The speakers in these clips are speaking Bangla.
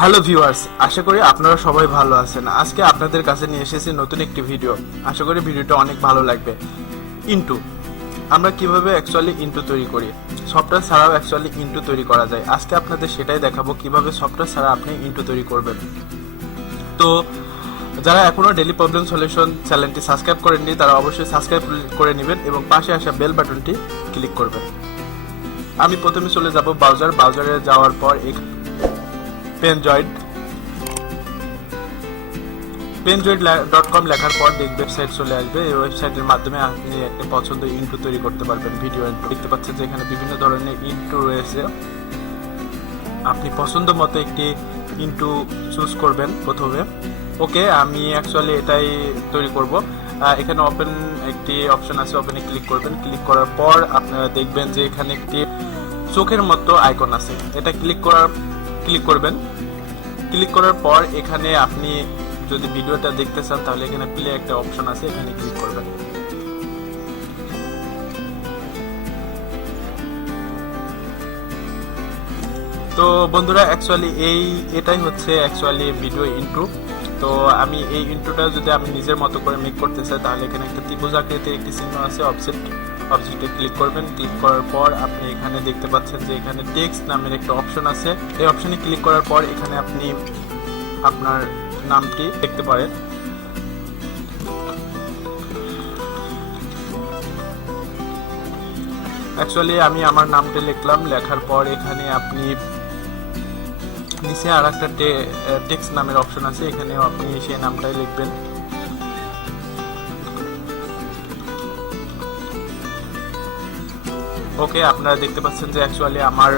হ্যালো ভিউয়ার্স, আশা করি আপনারা সবাই ভালো আছেন। আজকে আপনাদের কাছে নিয়ে এসেছি নতুন একটি ভিডিও। আশা করি ভিডিওটা অনেক ভালো লাগবে। ইন্টু আমরা কিভাবে অ্যাকচুয়ালি ইন্টু তৈরি করি, সফটওয়্যার ছাড়াও অ্যাকচুয়ালি ইন্টু তৈরি করা যায়। আজকে আপনাদের সেটাই দেখাবো কিভাবে সফটওয়্যার ছাড়া আপনি ইন্টু তৈরি করবেন। তো যারা এখনো ডেইলি প্রবলেম সলিউশন চ্যানেলটি সাবস্ক্রাইব করেননি তারা অবশ্যই সাবস্ক্রাইব করে নেবেন এবং পাশে আসা বেল বাটনটি ক্লিক করবেন। আমি প্রথমে চলে যাব ব্রাউজারে যাওয়ার পর panzoid.com লেখার পর দেখবেন ওয়েবসাইট চলে আসবে। এই ওয়েবসাইটের মাধ্যমে আপনি একটা পছন্দ ইন্টু তৈরি করতে পারবেন। ভিডিও ইন্টু দেখতে পাচ্ছেন যে এখানে বিভিন্ন ধরনের ইন্টু রয়েছে। আপনি পছন্দ মতো একটি ইন্টু চুজ করবেন প্রথমে। ওকে, আমি অ্যাকচুয়ালি এটাই তৈরি করব। এখানে ওপেন একটি অপশন আছে, ওপেনে ক্লিক করবেন। ক্লিক করার পর আপনারা দেখবেন যে এখানে একটি চোখের মতো আইকন আছে, এটা ক্লিক করবেন। ক্লিক করার পর এখানে আপনি যদি ভিডিওটা দেখতে চান তাহলে এখানে প্লে একটা অপশন আছে, এখানে ক্লিক করবেন। তো বন্ধুরা, অ্যাকচুয়ালি এটাই হচ্ছে অ্যাকচুয়ালি ভিডিও ইন্ট্রো। তো আমি এই ইন্ট্রোটা যদি আমি নিজের মতো করে মেক করতে চাই তাহলে এখানে একটা ত্রিভুজ আকৃতির একটি চিহ্ন আছে, অবজেক্টে ক্লিক করবেন। ক্লিক করার পর আপনি এখানে দেখতে পাচ্ছেন যে এখানে টেক্সট নামের একটা অপশন আছে। এই অপশনে ক্লিক করার পর এখানে আপনি আপনার নামটি দেখতে পারেন। অ্যাকচুয়ালি আমি আমার নামটা লিখলাম। লেখার পর এখানে আপনি নিচে আর একটা টেক্সট নামের অপশন আছে, এখানেও আপনি সেই নামটাই লিখবেন। ওকে, আপনারা দেখতে পাচ্ছেন যে অ্যাকচুয়ালি আমার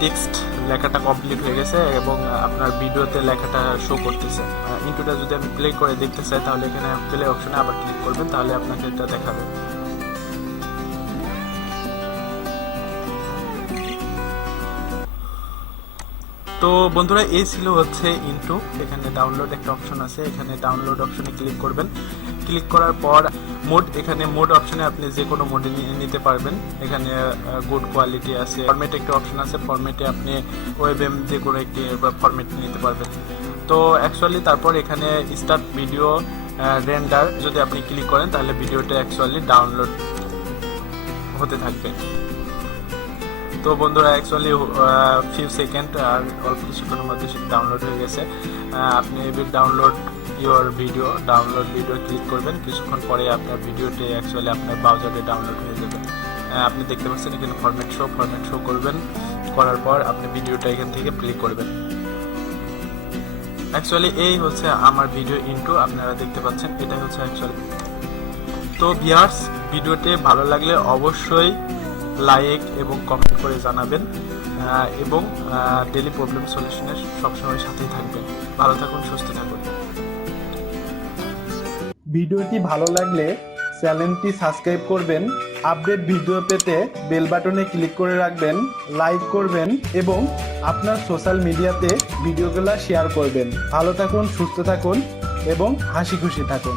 টেক্সট লেখাটা কমপ্লিট হয়ে গেছে এবং আপনার ভিডিওতে লেখাটা শো করতেছে। ইন্টুটা যদি আমি প্লে করে দেখতে চাই তাহলে এখানে প্লে অপশনে আবার ক্লিক করবেন, তাহলে আপনাকে এটা দেখাবে। তো বন্ধুরা, এই ছিল হচ্ছে ইন্টু। এখানে ডাউনলোড একটা অপশন আছে, এখানে ডাউনলোড অপশনে ক্লিক করবেন। ক্লিক করার পর মোড অপশনে আপনি যে কোনো মোডে নিতে পারবেন। এখানে গুড কোয়ালিটি আছে, ফরম্যাট একটা অপশন আছে, ফরম্যাটে আপনি ওয়েবএম যে কোনো একটি ফরম্যাট নিতে পারবেন। তো অ্যাকচুয়ালি তারপর এখানে স্টার্ট ভিডিও রেন্ডার যদি আপনি ক্লিক করেন তাহলে ভিডিওটা অ্যাকচুয়ালি ডাউনলোড হতে থাকবে। তো বন্ধুরা, অ্যাকচুয়ালি ফিউ সেকেন্ড আর অল্প কিছুক্ষণের মধ্যে সেটা ডাউনলোড হয়ে গেছে। আপনি ডাউনলোড ভিডিও ক্লিক করবেন। কিছুক্ষণ পরে আপনার ভিডিওটি অ্যাকচুয়ালি আপনার ব্রাউজারে ডাউনলোড হয়ে যাবে। আপনি দেখতে পাচ্ছেন এখানে ফরম্যাট শো করবেন। করার পর আপনি ভিডিওটা এখান থেকে প্লে করবেন। অ্যাকচুয়ালি এই হচ্ছে আমার ভিডিও ইন্ট্রো, আপনারা দেখতে পাচ্ছেন এটাই হচ্ছে অ্যাকচুয়ালি। তো ভিউয়ার্স, ভিডিওটি ভালো লাগলে অবশ্যই লাইক এবং কমেন্ট করে জানাবেন এবং ডেইলি প্রবলেম সলিউশনের সবসময় সাথেই থাকবেন। ভালো থাকুন, সুস্থ থাকুন। ভিডিওটি ভালো লাগলে চ্যানেলটি সাবস্ক্রাইব করবেন, আপডেট ভিডিও পেতে বেল বাটনে ক্লিক করে রাখবেন, লাইক করবেন এবং আপনার সোশ্যাল মিডিয়াতে ভিডিওগুলো শেয়ার করবেন। ভালো থাকুন, সুস্থ থাকুন এবং হাসি খুশি থাকুন।